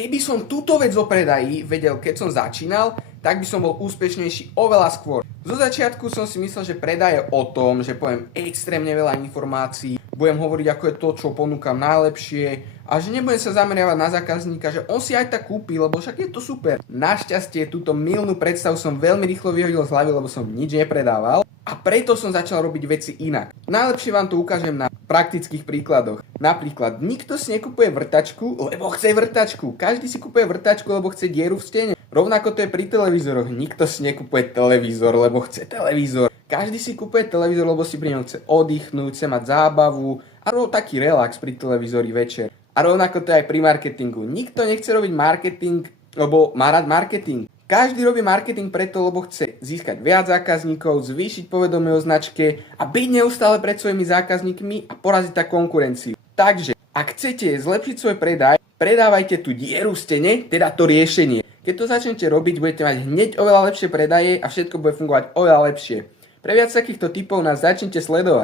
Keby som túto vec o predaji vedel, keď som začínal, tak by som bol úspešnejší oveľa skôr. Zo začiatku som si myslel, že predaj je o tom, že poviem extrémne veľa informácií, budem hovoriť, ako je to, čo ponúkam najlepšie a že nebudem sa zameriavať na zákazníka, že on si aj tak kúpi, lebo však je to super. Našťastie túto mylnú predstavu som veľmi rýchlo vyhodil z hlavy, lebo som nič nepredával a preto som začal robiť veci inak. Najlepšie vám to ukážem na praktických príkladoch. Napríklad, nikto si nekupuje vrtačku, lebo chce vrtačku. Každý si kupuje vrtačku, lebo chce dieru v stene. Rovnako to je pri televízoroch. Nikto si nekupuje televízor, lebo chce televízor. Každý si kupuje televízor, lebo si pri ňom chce oddychnúť, chce mať zábavu a taký relax pri televízori večer. A rovnako to je aj pri marketingu. Nikto nechce robiť marketing, lebo má rád marketing. Každý robí marketing preto, lebo chce získať viac zákazníkov, zvýšiť povedomie o značke a byť neustále pred svojimi zákazníkmi a poraziť tak konkurenciu. Takže, ak chcete zlepšiť svoj predaj, predávajte tú dieru v stene, teda to riešenie. Keď to začnete robiť, budete mať hneď oveľa lepšie predaje a všetko bude fungovať oveľa lepšie. Pre viac takýchto tipov nás začnite sledovať.